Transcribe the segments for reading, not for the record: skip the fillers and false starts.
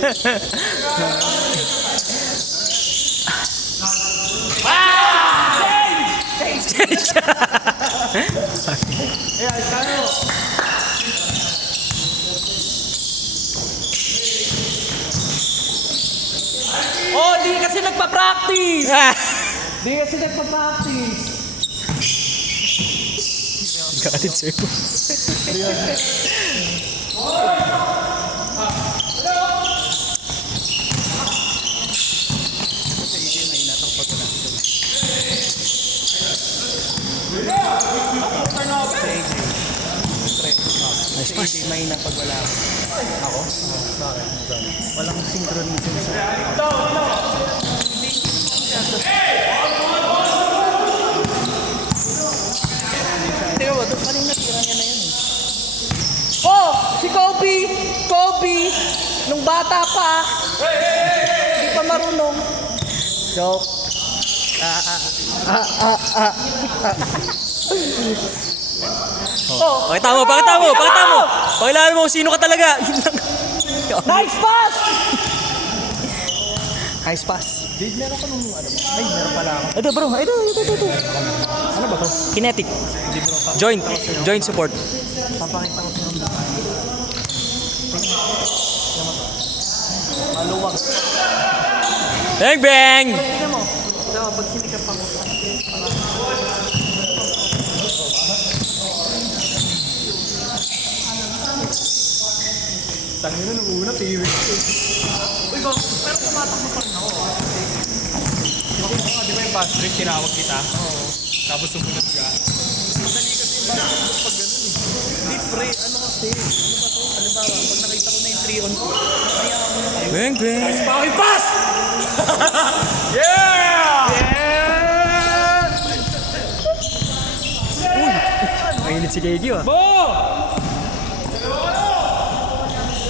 Oh, di kasi nagpa-practice. Di kasi nagpa-practice. Galit sa'yo. Nice pass. May na pag wala ako. Ako? Bakit? Walang synchronism sa Teka ba, kanina tira niya na yan eh. Oh! Si Kobe! Kobe! Nung bata pa! Hindi pa marunong. Joke. Oh, Pakita mo! Pakilala mo kung sino ka talaga! nice pass! Nice pass. Dave, meron ka nung ano mo? Ay, meron pala ako. Ito bro, ito. Ano ba to? Kinetic. Joint support. Papakita ko sa mga. Maluwag. Bang bang! Tingnan mo. Diba, pag sinikap ako. Tangin na nung una, TV. Uy, pero tumatakbo pa rin ako. Di ba yung fast break, tinawag kita? Oo. Tapos sumunod ka. Madali kasi yung fast break pag ganun eh. Hindi pre, ano kasi? Ano ba to? Halimbawa, pag nakita ko na yung 3 on 2, kaya ako na kayo. Bang bang! Nice power pass! Yeah! Mainit si Gigi ah. Bo!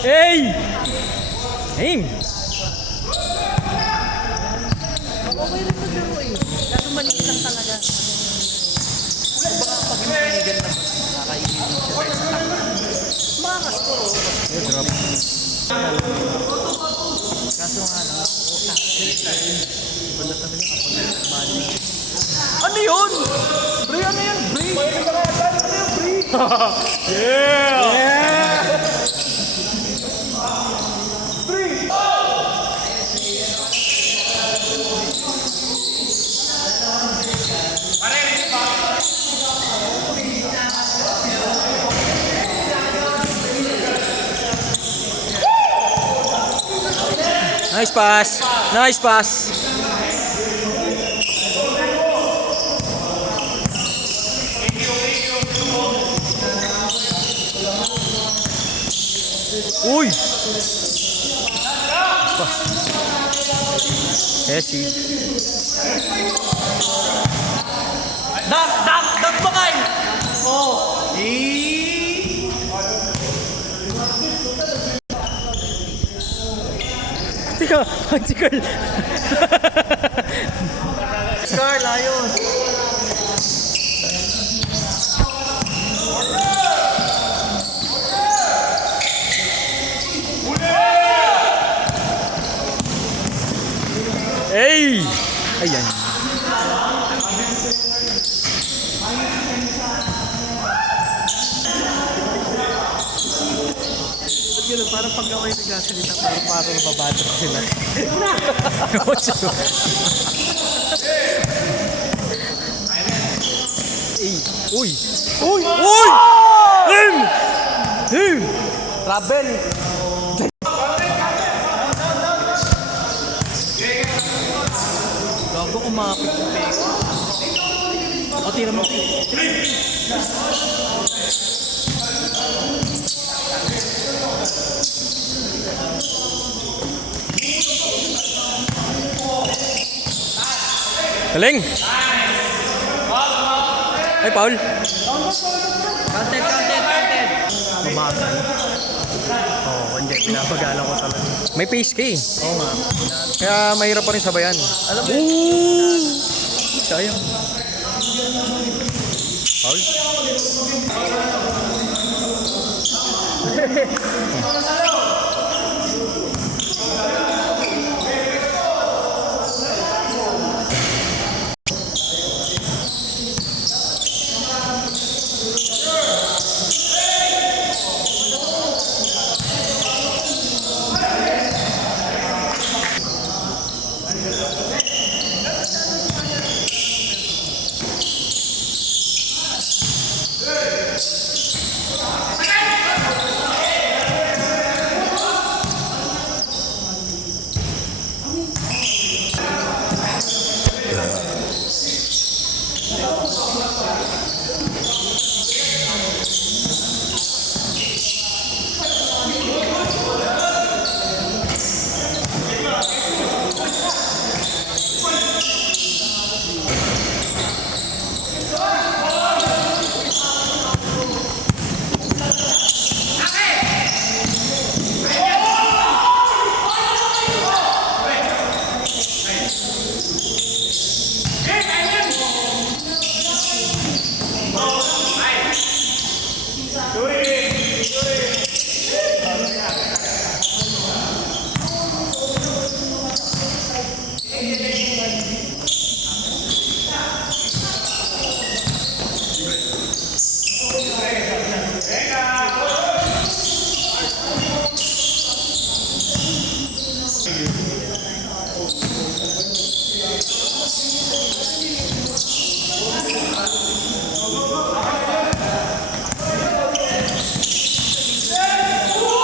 Hey! Aim! Okay rin maglaro eh. Kaso maliit lang talaga. Baka pag hinihigan na ba, nakakainin siya sa takbo. Makakaskoro. Kaso nga lang, iba na talaga kapag nag-magic. Ano yun? Bre, ano yan? Bre? Ano yung bre? Yeah! Nice pass! Nice pass! Uy! Nice pass. Messi. Dak ba kayo? Oh. Teka, si Carl. Carl, ayos. Hey! Ayan. Ganun, parang pag ako yung nagsasalita, parang nababatrap sila. Uy! Uy! Uy! Him! Him! Travel! Gago kumapit yung peko. O, tira mo. Galing! Ay, Paul! Counted! Mabagal. Oo, hindi. Pinapagalan ko talaga. May pace ka eh. Oo nga. Kaya mahirap pa rin sabayan. Alam mo, Sayang. Paul?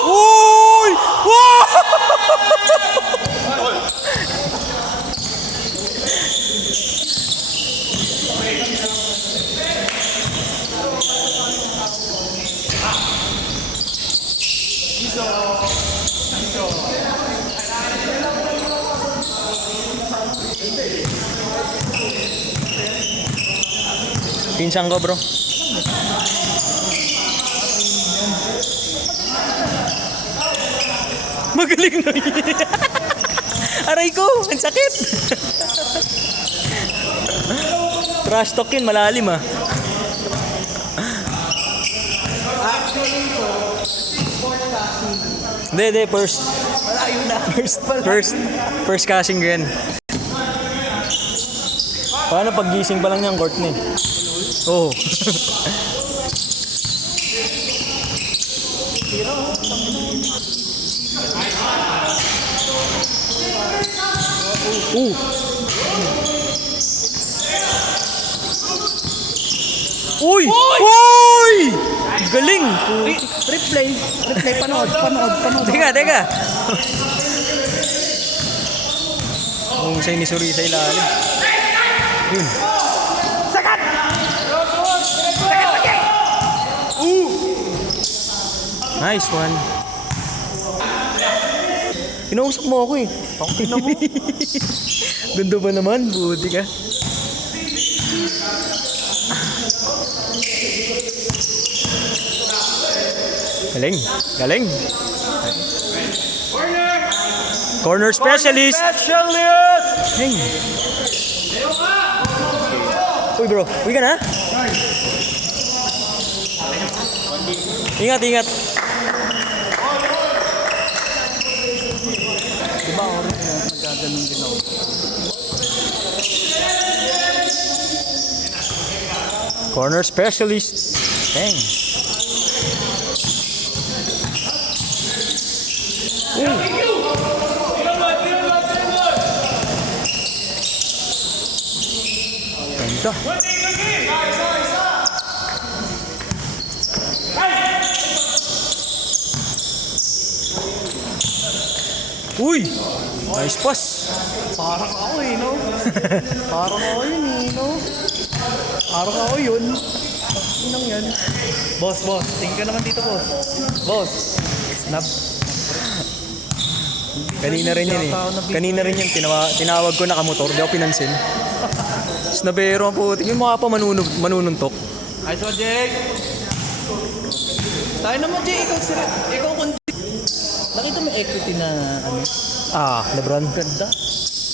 Uy! Wow! Pinsan ko, bro. Magaling na yun. Aray ko, ang sakit. Trash talk yun, malalim ah. Actually ito, sport casting. Hindi, first. Malayo na. First casting ko yan. Paano pag gising pa lang niyang court na eh? Oo. Uy! Uy! Galing! Replay, panood. Teka. Kung sa'yo ni Suri sa ilalim. Yun. Sakat! Nice one. Kinausap mo ako eh. Tangin na mo. Ganda ba naman? Buti ka. Galing. Corner specialist. Hey. Uy bro, uwi ka na? Ingat. Diba oras na nagaganon din ako? Corner specialist. Dang. Ganda. Uy! Nice pass. Parang ako eh, no? Parang ako yun eh, no? Parang ako yun. Inang yan. Boss, tingin ka naman dito, boss. Boss. Snap. Kanina rin yun eh. Tinawag ko nakamotor. Di ako pinansin. Snabero po. Tingin mo ka pa manununtok. Nice one, Jake. Tayo naman, Jake. Ikaw kundi. Nakita mo equity na ano? Lebron. Ganda.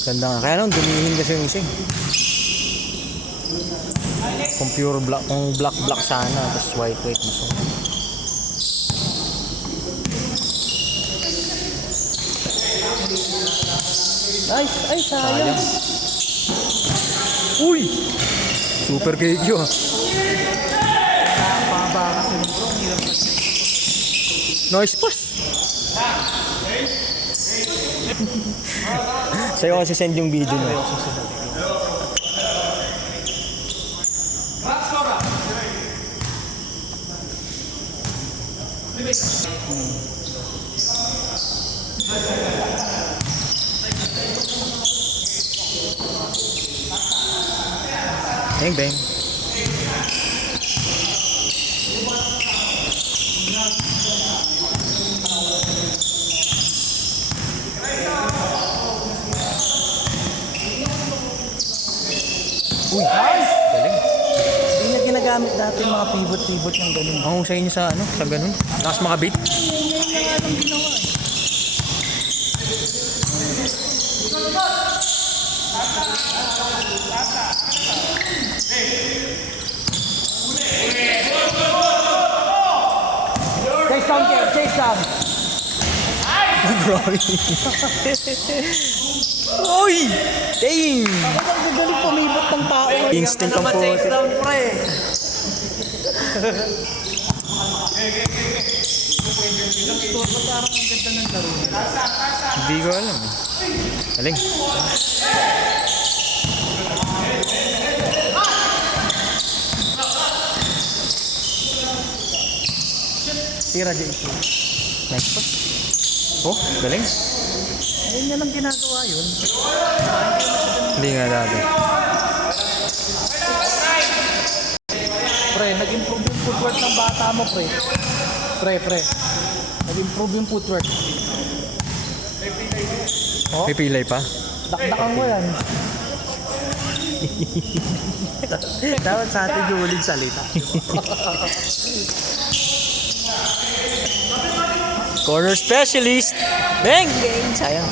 Ganda nga. Kaya naman dumihin kasi yung isa eh. Kung pure black, kung black sana, tapos white maso. Nice. Ay, sayang. Uy! Super cake yun. Baba kasi nito. Ang hirap kasi. Nice pass. Sa'yo kasi send yung video na. Bang bang. Uy, galing. Hindi niya ginagamit dati yung mga pivot ng ganun. Ang husay niyo sa ano, sa ganun. Lakas makabit. Chase down, Kev. Chase down. Grabe. Uy! Dang! Ako lang gagaling pumibot ng tao. Instinct ang po. Chase down, pre. Parang ang ganda ng laro. Hindi ko alam eh. Galing. Tira, Jason. Nice pass. Oh, galing. Ayun niya lang ginagawa yun. Hindi nga dati. Pre, nag-improve yung footwork ng bata mo, pre. Pre. Nag-improve yung footwork. Oh, May pilay pa. dakdakan mo yan. Dapat sa atin yung uling salita. Corner specialist. Bang! Bang! Sayang.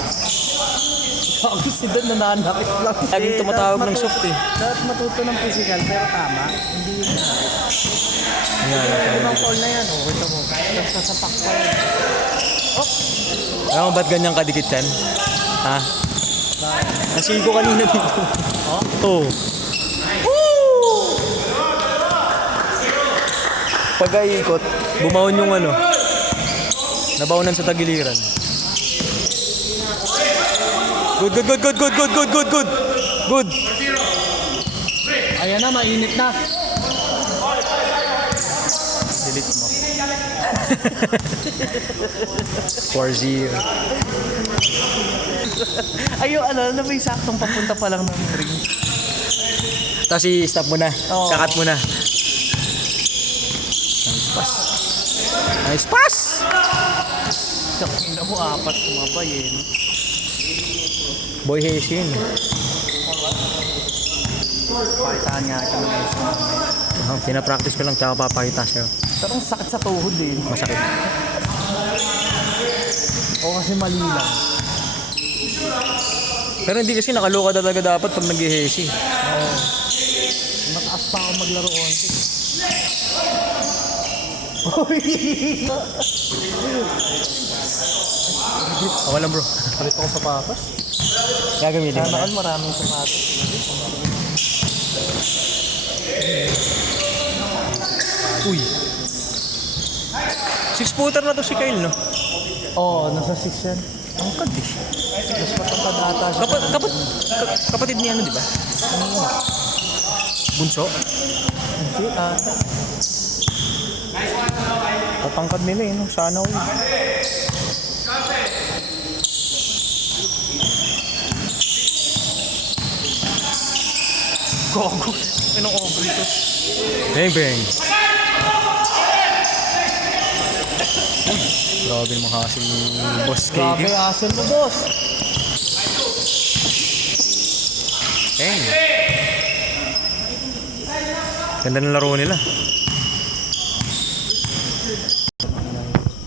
Ako si Don nananakit lang. Laging tumatawag ng soft eh. Dapat matuto ng physical, pero tama. Hindi yun. Yung call na yan, oh. Ito mo. Tapos sasapak pa yun. Alam mo ba't ganyang kadikit yan? Ha? Nasigo ko kanina dito. Oh? Woo! Pag-aikot, bumaon yung ano. Nabaunan sa tagiliran. Good. Good. Ayan na, mainit na. Delete mo. 4-0. Ayun, ano ba yung saktong papunta pa lang ng ring? Tapos i-stop mo na. Oo. Kakat mo na. Nice pass! Sakin na mo, apat sumabay eh. No? Boy Hayes yun. Pakitaan nga ka ng guys. Pinapractice ko lang tsaka papakita sa'yo. Pero ang sakit sa tuhod eh. Masakit. O kasi mali lang. Pero hindi kasi nakaloka talaga dapat pag nag-hesi. Oo. Mataas pa ako maglaro konti. Ako lang bro. Palit ako sapatos. Gagamitin mo Sana na. all maraming sapatos. Uy. 6-footer na to si Kyle, no? Oo, nasa 6 yan. Ang kad eh. Mas matangkad ata siya. Kapatid niya ano, di ba? Bunso? Hindi ata. Tatangkad nila eh, no? Sana all. Gogo. Anong over ito? Bang! Grabe naman kasi boss Grabe KD. asel mo, boss. Bang! Ganda ng laro nila.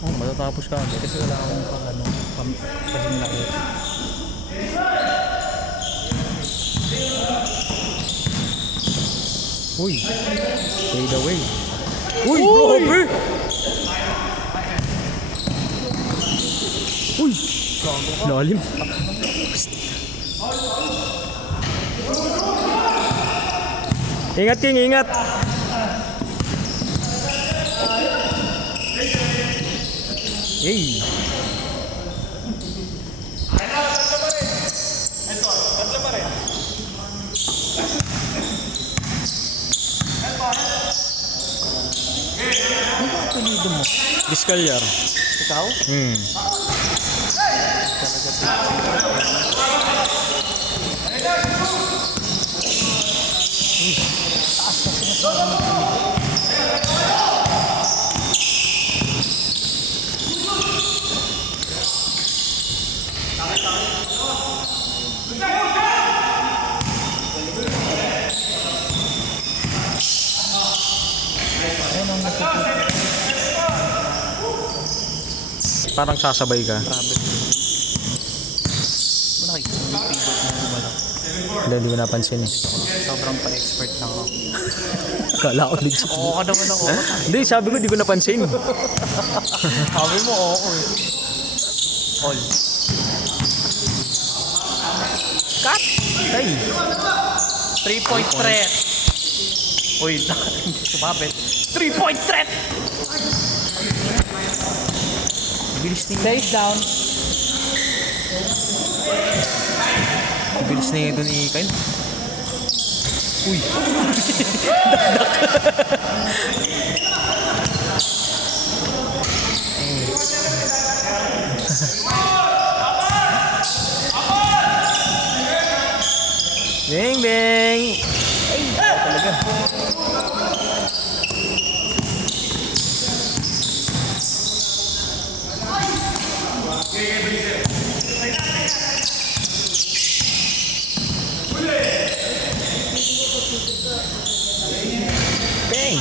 Oh, matatapos ka. Kasi wala akong kasing laki. Uy! Fade away. Uy! Grabe! Uy! Lalim. Ingat King, ingat! Hey! Ano ba apelido mo? Discalyar. Ikaw? Hmm. Parang sasabay ka. Travel. Ano nakikita mo yung pivot na gumalak? Hindi ko napansin eh. Sobrang pa-expert lang ako. Kala ko legit. Oo ka naman ako. Hindi, sabi ko di ko napansin. Sabi mo oo eh. All. Cut! Ay! 3-point threat. Uy, hindi sumabit. 3-point threat! Bilis ni Face down. Bilis ni ito ni Kyle. Uy! Bang bang! Ay, talaga. Bang!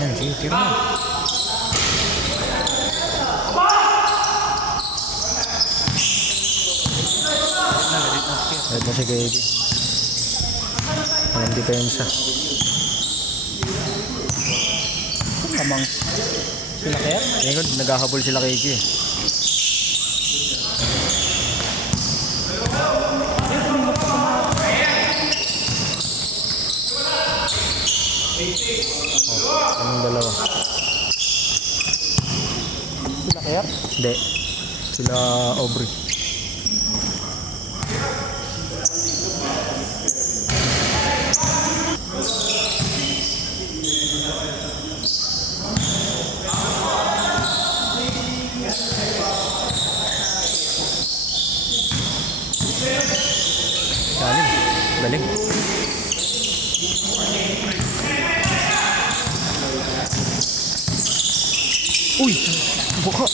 Yan, sige, tira mo. Red na si Gaby. Walang depensa. Kamang sila kaya? Tingin ko, naghahabol sila kay Iki eh. Kaming dalawa. Sila kaya? Hindi. Sila Aubrey. Galing. Galing. Uy! Buka!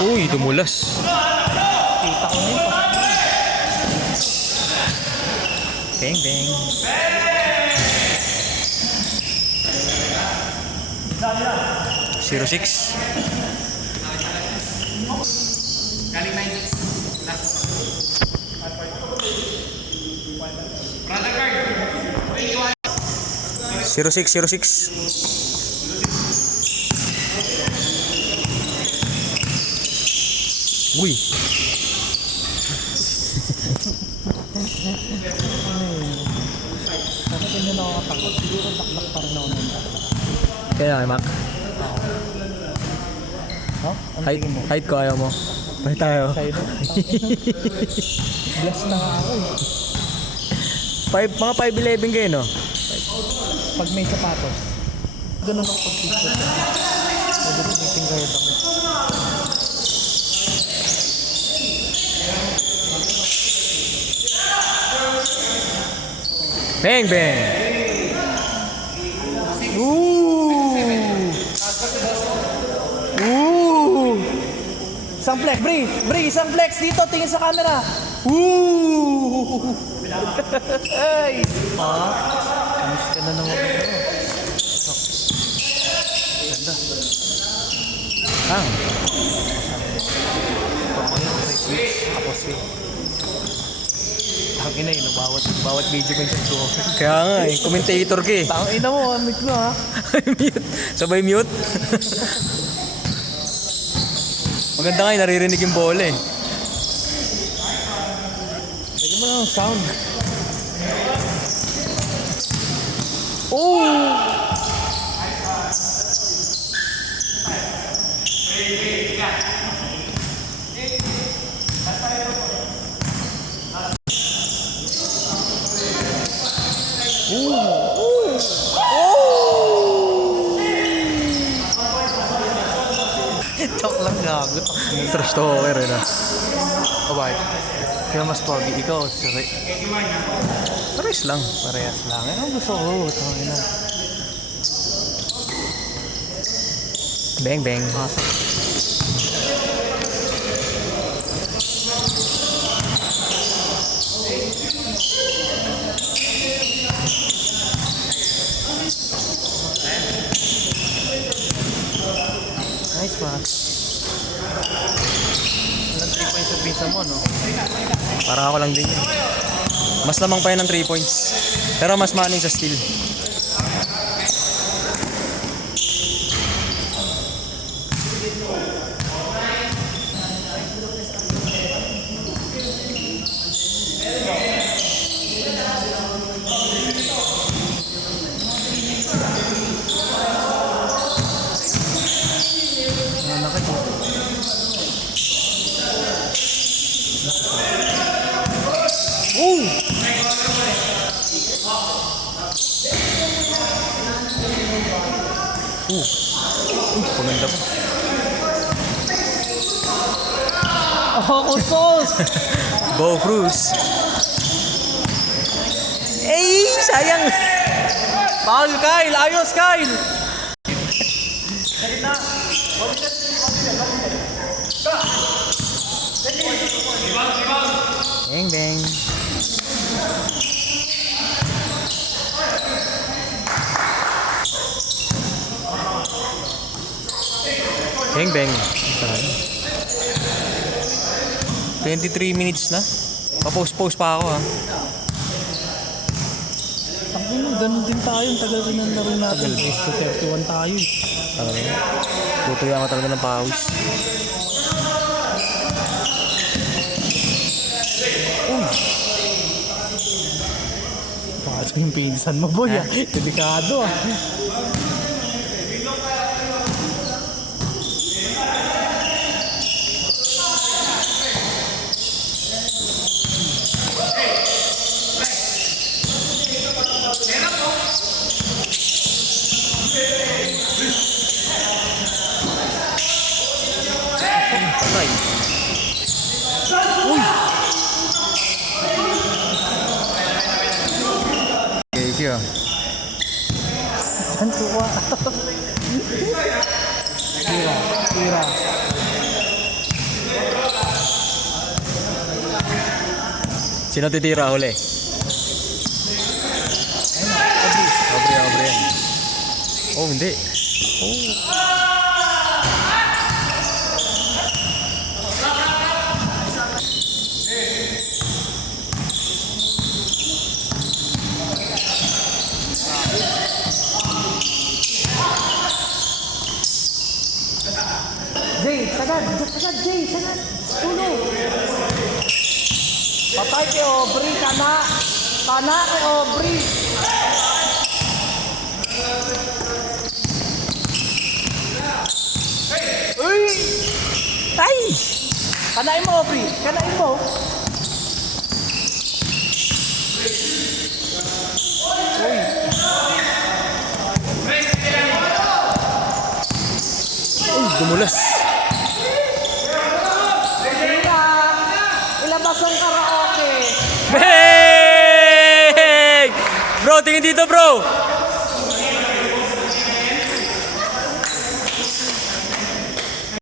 Uy, dumulas. Kita ko na yun. Bang, bang. Zero six. Zero six, 06. Uy. Kasi hindi na nakakatakot. Siguro taktak pa rin ako ng taktak. Kaya Mac. No? Ang Height, tingin mo? height ko ayaw mo. Bye tayo. Sa'yo na. Bless na nga ako eh. Mga 5'11 kayo, no? Pag may sapatos. Ganun ako pag-picture. Pwede meeting guard ako. Bang, bang! Ooh! Ooh! Isang flex, Bri, isang flex dito, tingin sa camera. Woo! Ay! Ha? Amis ka na naman ito. Ganda. Ah, Ito ko yung switch. Ako switch. Tangina yun, bawat video ko yung sexual. Kaya nga eh, commentator ka eh. Tangina mo, mute mo ha. Mute. Sabay mute. Maganda nga naririnig yung bola eh. Lagyan mo lang ang sound. Oh! Joke lang gago. Trash talker eh na. O bakit? Kaya mas pogi ikaw, sorry. Pares lang. Parehas lang. Ano gusto ko? Tangina. Bang bang. Pasok. Nice pass. Walang 3 points sa pizza mo, no? Parang ako lang din yun. Mas lamang pa yun ng 3 points. Pero mas maning sa steal. Nanakit mo. Oh! Paganda pa. Ako sauce! Bo Cruz. Eh, sayang. Foul, Kyle! Ayos, Kyle! Bang bang. Bang bang. 23 minutes na. Pa-post pa ako ha. Tangina, ganun din tayo. Ang tagal rin ang laro natin. Best to 31 tayo. Talaga. Tutuya ka talaga ng pawis. Paano yung pinsan mo, boy? Ah. Delikado ah. Patay. Thank you. Saan tuwa? Tira, tira. Sino titira huli? Aubrey yan. Oh, hindi. Jay, sagad, Jay, sagad. Tulong. Patay kay Aubrey, kana. Kana kay Aubrey. Uy! Ay! Kanain mo, Aubrey. Kanain mo. Dumulas. Tira. Ilabas ang karaoke. Bang! Bro, tingin dito bro.